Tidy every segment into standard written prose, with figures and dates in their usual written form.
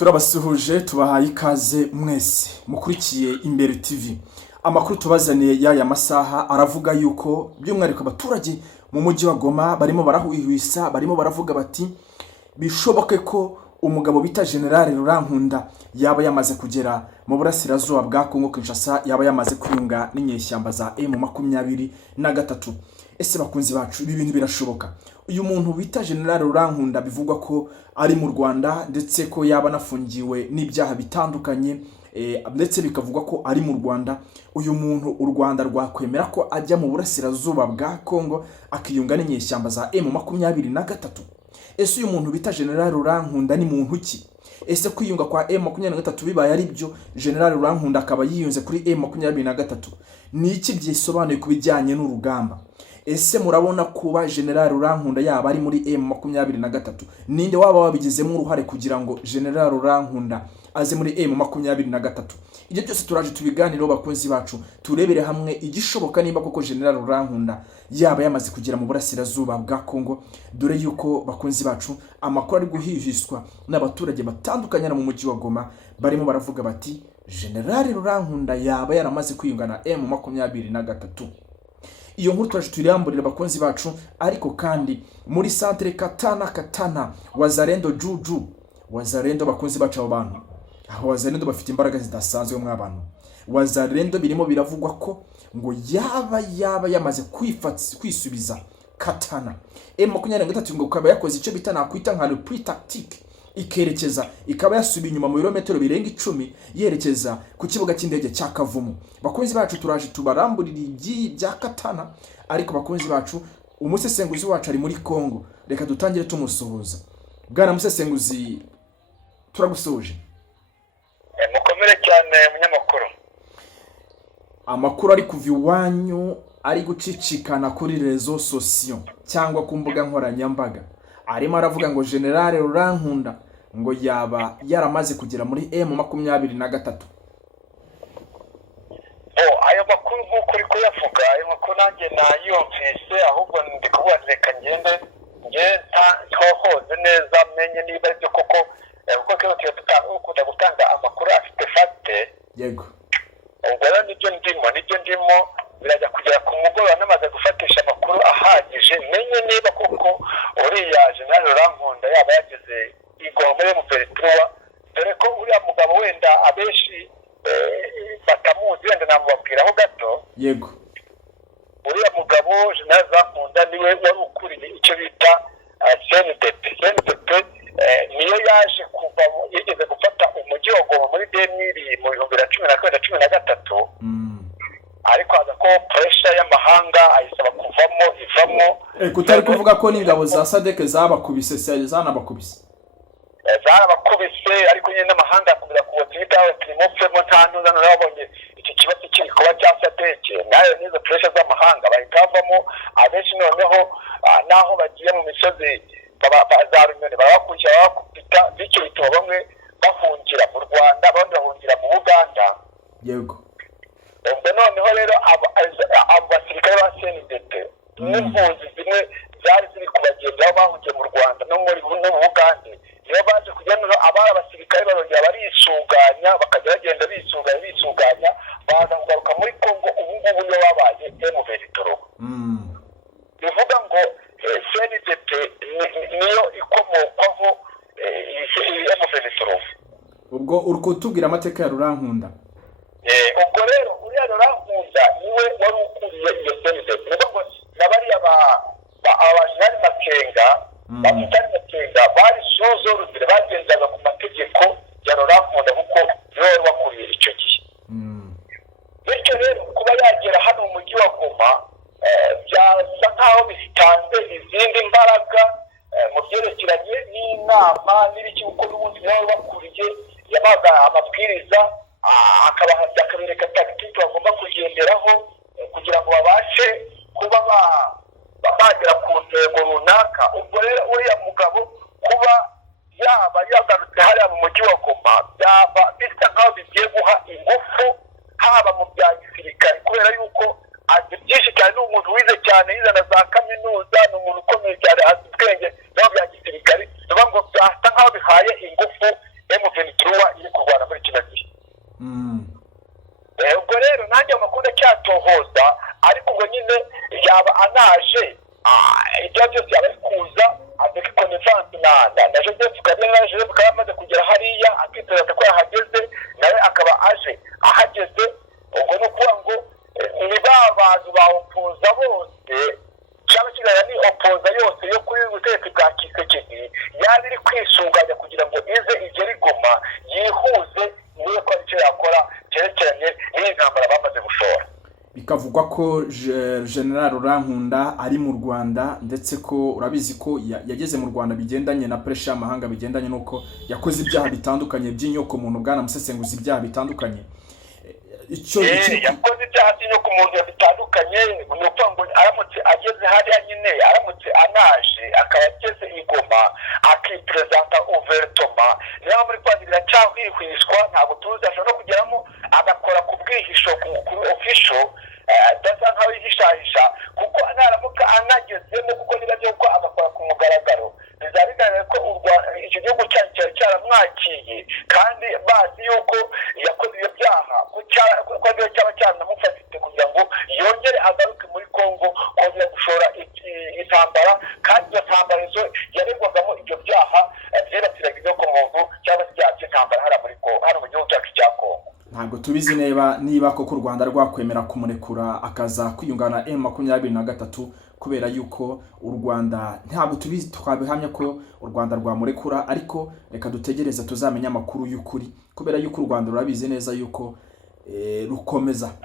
Turabasuhuje tubahaye ikaze mwese mukurikiye Imbere TV. Amakuru tubazaniye y'aya masaha aravuga yuko by'umwihariko abaturage mu mujyi wa Goma barimo barahwihwisa, barimo baravuga bati bishoboke ko umugabo bita General Rurankunda yaba yamaze kugera mu burasirazuba bwa Kongo Kinshasa, yaba yamaze kwiyunga n'inyeshyamba za M23. Ese bakunzi bacu ibi bintu birashoboka? Uyu muntu bita General Rurankunda bivugwa ko ari mu Rwanda ndetse ko yaba nafungiwe n'ibyaha bitandukanye, ndetse bikavugwa ko ari mu Rwanda. Uyu muntu u Rwanda rwakwemera ko ajya mu burasirazuba bwa Kongo akiyunga n'inyeshyamba za M23? Ese uyu muntu bita General Rurankunda ni muntu ki? Ese kwiyunga kwa M23 bibaye ari byo General Rurankunda akaba yiyunze kuri M23, ni iki byisobanuye kubijyanye n'urugamba? Ese murabona kuba General Rurankunda yaba ari muri M23? Ninde waba wabigizemo uruhare kugira ngo General Rurankunda aze muri M23? Ibyo byose turaje tubiganiraho bakunzi bacu, turebere hamwe igishoboka nimba koko General Rurankunda yaba yamaze kugera mu burasirazuba bwa Kongo, dore yuko bakunzi bacu amakuru ari guhihiswa n'abaturage batandukanye mu mujyi wa Goma, barimo baravuga bati General Rurankunda yaba yaramaze kwiyunga na M23. Iyo nkuru turaje turamburira bakunzi bacu, ariko kandi muri centre Katana Wazalendo Juju, Wazalendo bakunzi bacu abo bantu, aho Wazalendo bafite imbaraga zidasanzwe mw'abantu. Wazalendo birimo biravugwa ko ngo yaba yamaze kwisubiza Katana. M23 ngo ukaba yakoze icyo bita nakwita nka repli tactique, ikaba yasubiye inyuma mu birometero birenga 10 yerekeza ku kibuga cy'indege cya Kavumu. Bakunzi bacu turaje tubaramburira bya Katana, ariko bakunzi bacu umusesenguzi wacu ari muri Kongo, reka dutangire tumusuhuza. Bwana musesenguzi, turagusoje. Mukomere cyane munyamakuru. Amakuru ari kuva iwanyu ari gucicikana kuri rezo sosiyo cyangwa ku mbuga nkoranyambaga, arimo aravuga ngo General Rurankunda ngo yaba yaramaze kugera muri M23. Ayo makuru nk'uko uri kuyavuga, ayo makuru nanjye nayumvise, ahubwo ndi kuvuga reka ngende ntohoze neza menye niba aribyo koko, kuko kiyo tukunda gutanga amakuru afite fagite. Yego. Ubwo rero nibyo ndimo birajya kugera ku mugoroba namaze gufatisha amakuru ahagije, menye niba koko uriya General Rurankunda yaba yageze igoma muri M23, dore ko uriya mugabo wenda abenshi batamuzi, wenda namubabwiraho gato. Yego. Uriya mugabo General Rurankunda niwe wari ukuriye icyo bita CNDP. Niyo yaje kuva yigeze gufata umujyi wa Goma muri 2019-2013, ariko haza ko pressure y'amahanga ayisaba ivamo. Kutari kuvuga ko n'ingabo za SADC zabakubise, ariko nyine n'amahanga akomeza kubotita trimopfemo ntanduza nabonye iki kibazo kiri kuba cya SADC, nayo nizo pressure z'amahanga bahitavamo abenshi, noneho naho bagiye mu misozi bazarunyone barabakurikira bakubita, bityo bituma bamwe bahungira mu Rwanda, abandi bahungira mu Uganda. Yego. Ubwo noneho rero abo basirikare ba CNDP n'impunzi zimwe zari ziri kubagendaho bahungiye mu Rwanda no mu Uganda, niyo baje kujyana abari abasirikare barongera barisuganya, bakajya bagenda bisuganya baza kugaruka muri Kongo. Ubu ngubu niyo babaye M23. bivuga ngo CNDP niyo ikomokwaho M23. Ubwo uri kutubwira amateka ya Rurankunda? Ubwo rero uriya Rurankunda niwe wari ukuriye iyo CNDP. Ngo nabari abajari Makenga bari sozoruzire bagendaga ku mategeko ya Rurankunda kuko niwe wari wakuriye icyo gihe. Bityo rero kuba yagera hano mu mujyi wa Goma byasa nkaho bitanze izindi mbaraga mu byerekeranye n'inama n'ibiki, kuko n'ubundi niwe bakuriye yabaga amabwiriza, akabereka tactique bagomba kugenderaho kugira ngo babashe kuba bagera ku ntego runaka. Ubwo rero uriya mugabo kuba yaba yagarutse hariya mu mujyi wa Goma byaba bisa nkaho bigiye guha ingufu haba mu bya gisirikare, kubera yuko azi byinshi cyane, ni umuntu wize cyane, yize na za kaminuza, ni umuntu ukomeye cyane, azi ubwenge n'aho bya gisirikare. Niyo ngo byasa nkaho bihaye ingufu M23. bakaba bamaze kugera hariya akiteza ko yahageze nawe akaba aje ahageze. ubwo ni ukuvuga ngo ni ba bantu ba opoza bose cyangwa kigali ni opoza yose yo kuri ubutegetsi bwa Kisekedi yaba iri kwisunganya kugira ngo ize igere i Goma yihuze niyo ko icyo yakora cyerekeranye n'iyi ntambara bamaze gushora. Bikavugwa ko General Rurankunda ari mu Rwanda, ndetse ko urabizi ko yageze mu Rwanda bigendanye na pressure y'amahanga, bigendanye nuko yakoze ibyaha bitandukanye by'inyoko muntu, bwana musesenguzi, ibyaha bitandukanye. Icyo yakoze ibyaha by'inyoko muntu bitandukanye, ni ukuvuga ngo aramutse ageze hariya nyine, aramutse anaje akaba ageze i Goma akipresenta ouvertement, niba muri Rwanda biracyahwihwiswa, ntabwo tuzi ashobora kugeramo agakora ku bwihisho kuri official, adasa nkaho yihishahisha, kuko naramuka anagezemo, kuko niba byo ko agakora ku mugaragaro bizabigaragara ko icyo gihugu cyari cyaramwakiye kandi bazi yuko yakoze ibyo byaha, kuko niyo cyaba cyaranamufashije kugira ngo yongere agaruke muri Congo kongera gushora intambara, kandi iyo ntambara zo yaregwagamo ibyo byaha byibasiraga inyoko muntu cyangwa se ibyaha by'intambara hano mu gihugu cyacu cya Congo. Ntabwo tubizi niba koko u Rwanda rwakwemera kumurekura akaza kwiyungana na M23, kubera yuko u Rwanda ntabwo tubizi, twabihamya ko u Rwanda rwamurekura, ariko reka dutegereze tuzamenya amakuru y'ukuri, kubera yuko u Rwanda rurabizi neza yuko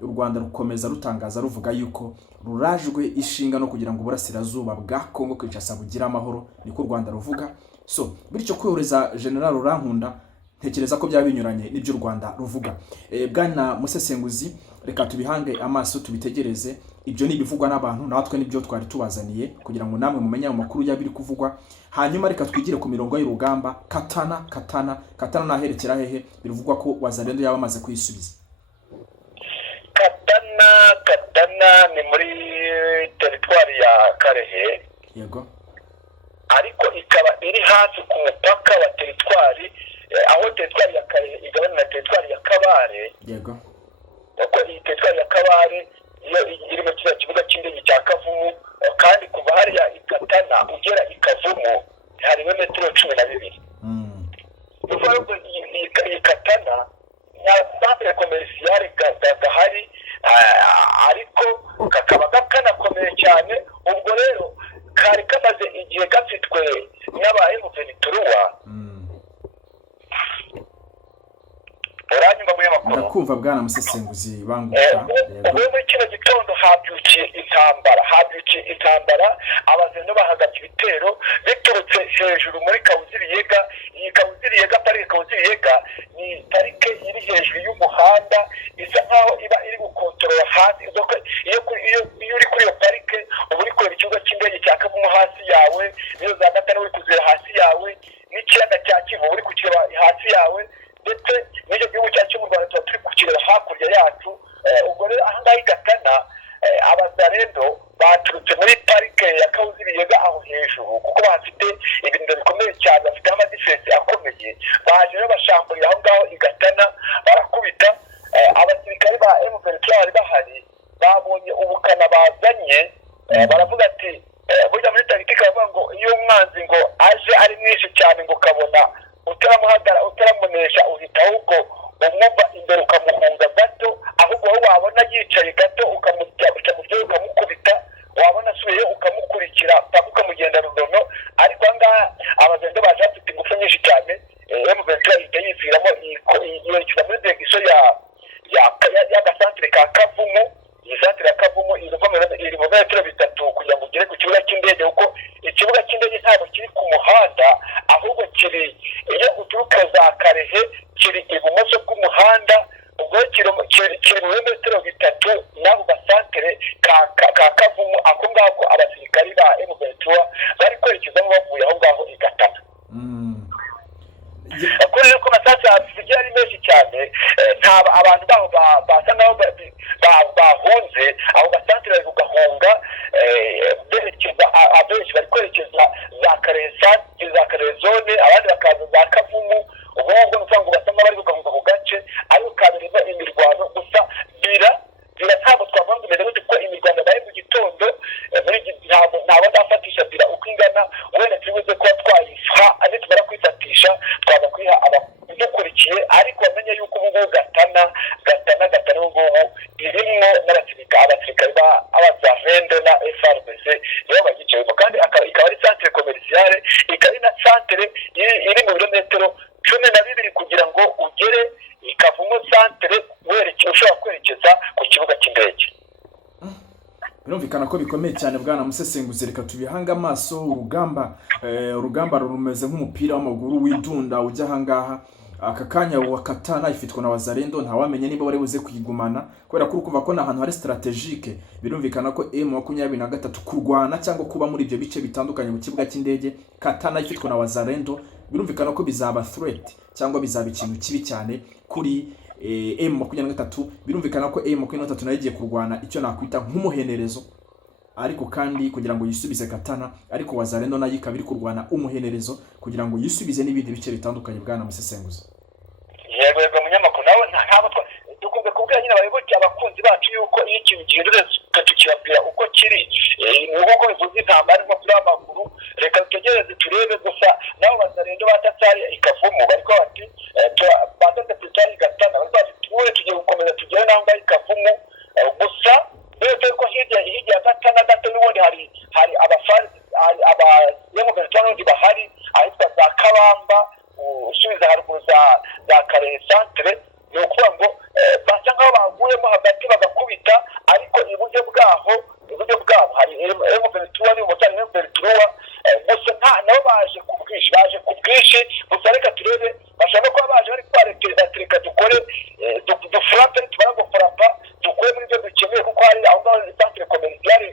u Rwanda rukomeza rutangaza ruvuga yuko rurajwe ishinga no kugira ngo uburasirazuba bwa Kongo Kinshasa bugira amahoro, niko u Rwanda ruvuga. So bityo kwiyoreza General Rurankunda ntekereza ko byaba binyuranye n'ibyo u Rwanda ruvuga. Bwana musesenguzi, reka tubihange amaso tubitegereze, ibyo ni ibivugwa n'abantu, natwe nibyo twari tubazaniye kugira ngo namwe mumenye amakuru yabiri kuvugwa. Hanyuma reka twigire ku mirongo y'urugamba. Katana naherekera hehe? Biruvugwa ko Wazalendo yaba amaze kwisubiza. Katana ni muri teritwari ya Karehe, yego, ariko ikaba iri hafi ku mupaka wa teritwari, aho teritwari ya Karehe igabana na teritwari ya Kabare, yego, kuko iyi teritwari ya Kabare iyo iri mu kibuga cy'indege cya Kavumu, kandi kuva hariya Katana ugera i Kavumu hari metero 12. Kuva rero iyi Katana na centre commercial gahari, ariko kakaba kanakomeye cyane. ubwo rero kari kamaze igihe gafitwe n'abaye mu Venituruwa. Uranyumva muri makuru? Ndakumva bwana musesenguzi banguka. Ubwo muri kino gitondo habyukiye intambara, abazendo bahagaze ibitero biturutse hejuru muri Kawuziriyega. Iyi Kawuziriyega, parike Kawuziriyega ni parike iri hejuru y'umuhanda, isa nkaho iba iri gukontorora hasi. Iyo uri kuri iyo parike uba uri kureba ikibuga cy'indege cya Kavumu hasi yawe, niyo za Gatana uri kuzira hasi yawe, n'ikiyaga cya Kivu uri kukireba hasi yawe, ndetse n'icyo gihugu cyacu mu Rwanda tuba turi kukireba hakurya yacu. Ubwo rero aha ngaha i Gatana abazalendo baturutse muri parike ya Kawuziriyega aho hejuru, kuko bafite ibintu bikomeye cyane, bafite amadifensi akomeye, baje rero bashamburiye aho ngaho i Gatana barakubita. Abasirikare ba M23 bahari babonye ubukana bazanye, baravuga ati burya muri tactique bavuga ngo iyo umwanzi ngo aje ari mwinshi cyane ngo kabona utaramunesha uhita ahubwo umwumva imbere ukamuhunga gato, ahubwo wowe wabona yicaye gato ukamujya ukamukubita, wabona asubiye ukamukurikira paka ukamugenda rudono. ariko ahangaha abazendo baje bafite ingufu nyinshi cyane, M23 ihita yiviramo yerekeza muri direction y'agasantere ka Kavumu. Iyi santere ya Kavumu iri mu metero 3 kugira ngo ugere ku kibuga cy'indege, kuko ikibuga cy'indege ntabwo kiri ku muhanda, ahubwo kiri iyo uturuka za Karehe kiri ibumoso bw'umuhanda. ubwo kiri mu metero 3 n'ako gasantere ka Kavumu. ako ngako abasirikari ba M23 bari kwerekezamo bavuye aho ngaho i Gatana. Bakorera ko masasa bigiye ari menshi cyane, nta abantu baho basa naho bahunze aho gasantere bari kugahunga, berekeza abenshi bari kwerekeza za Karehe zone, abandi bakaza za Kavumu. ubwo ngo ngo basa n'abari kugahunga ku gace, ariko kabereza imirwano gusa ntabwo twavuga ngo imeze ko imirwano bari mu gitondo ntabwo ndafatisha bira uko ingana, wenda tubuze kuba twayifa ane tumara kwifatisha ndabiha abadukurikiye, ariko bamenye yuko ubu ngubu gatana ubu ngubu irimwo abasirikare b'abazarendo na FARDC nibo bagicayemo, kandi ikaba ari centre commerciale, ikaba ari na centre iri mu birometero 12 kugira ngo ugere ikavumo centre ushobora kwerekeza ku kibuga cy'indege. Birumvikana ko bikomeye cyane bwana musesenguzi. Reka tubihanga amaso. Urugamba rumeze nk'umupira w'amaguru widunda ujya ahangaha. Aka kanya wa Katana ifitwe na Wazalendo, ntawamenye niba bari buze kuyigumana kubera ko urukuva ko nahantu hari strategique. Birumvikana ko M23 kurwana cyangwa kuba muri ibyo bice bitandukanye mu kibuga cy'indege. Katana ifitwe na Wazalendo, birumvikana ko bizaba threat cyangwa bizaba ikintu kibi cyane kuri M23. Birumvikana ko M23 nayo igiye kurwana icyo nakwita nk'umuhenerezo, ariko kandi kugira ngo yisubize Katana, ariko Wazalendo nayo ikaba iri kurwana umuhenerezo kugira ngo yisubize n'ibindi bice bitandukanye bwana musesenguzi. Yego munyamakuru, nawe ntabwo dukunze kubwira nyine abayoboke abakunzi bacu yuko iyo ikintu gihindutse tukibabwira uko kiri, nuko bivuze intambara nko kuri amaguru. Reka tutegereze turebe gusa nabo Wazalendo batatsari ikavumo bariko bati batatse Gatana bati tugiye gukomeza tugere naho ngaho ikavumo. Gusa rero ko hirya Gatana gato n'ubundi hari abafari abanyamugabo bahari ahitwa za Kabamba usubiza haruguru za Karehe centre. Ni ukuvuga ngo basa nkaho baguyemo hagati bagakubita, ariko iburyo bwaho hari M23 n'umutani M23. Gusa nabo baje ku bwinshi. Gusa reka turebe, bashaka kuba baje bari kwarekeza reka dukore dufrape, tubara gufrapa dukore muri byo dukeneye, kuko hari aho ngaho centre commerciale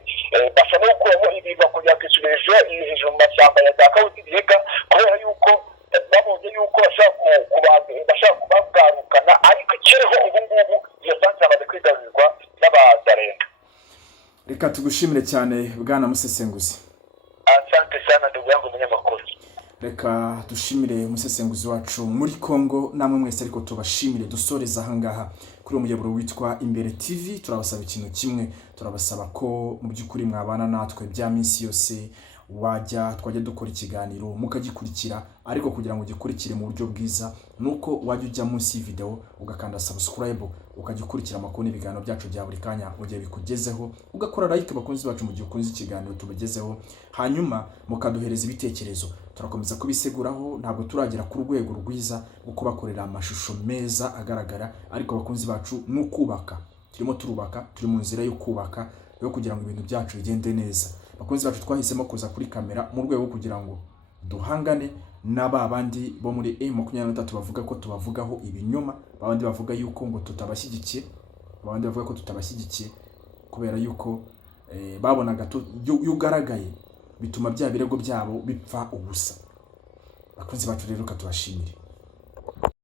bashaka gukuramo ibiva kugira ngo isubirije hejuru mu mashyamba ya za Kawuzi-Biega, kubera yuko babonye yuko bashaka kubagarukana, ariko ikiriho ubu ngubu iyo centre amaze kwigarurirwa n'abazarenda. Reka tugushimire cyane bwana musesenguzi. Asante sana ndugu yangu munyamakuru. Reka dushimire umusesenguzi wacu muri Kongo, namwe mwese ariko tubashimire. Dusoreza ahangaha kuri umuyoboro witwa Imbere TV. Turabasaba ikintu kimwe, turabasaba ko mu by'ukuri mwabana natwe bya minsi yose, twajya dukora ikiganiro mukagikurikira, ariko kugira ngo ugikurikire mu buryo bwiza nuko wajya ujya munsi y'video ugakanda subscribe, ukagikurikira amakuru n'ibiganiro byacu bya buri kanya mu gihe bikugezeho, ugakora like bakunzi bacu mu gihe ukunze ikiganiro tubagezeho, hanyuma mukaduhereza ibitekerezo. Turakomeza kubiseguraho, ntabwo turagera ku rwego rwiza rwo kubakorera amashusho meza agaragara, ariko bakunzi bacu n'ukubaka, turimo turubaka, turi mu nzira yo kubaka yo kugira ngo ibintu byacu bigende neza. Bakunzi bacu twahisemo kuza kuri kamera mu rwego kugira ngo duhangane n'aba bandi bo muri M23 bavuga ko tubavugaho ibinyoma, babandi bavuga yuko ngo tutabashyigikiye, babandi bavuga ko tutabashyigikiye kubera yuko babonaga yugaragaye bituma bya birego byabo bipfa ubusa. Bakunzi bacu rero katubashimire.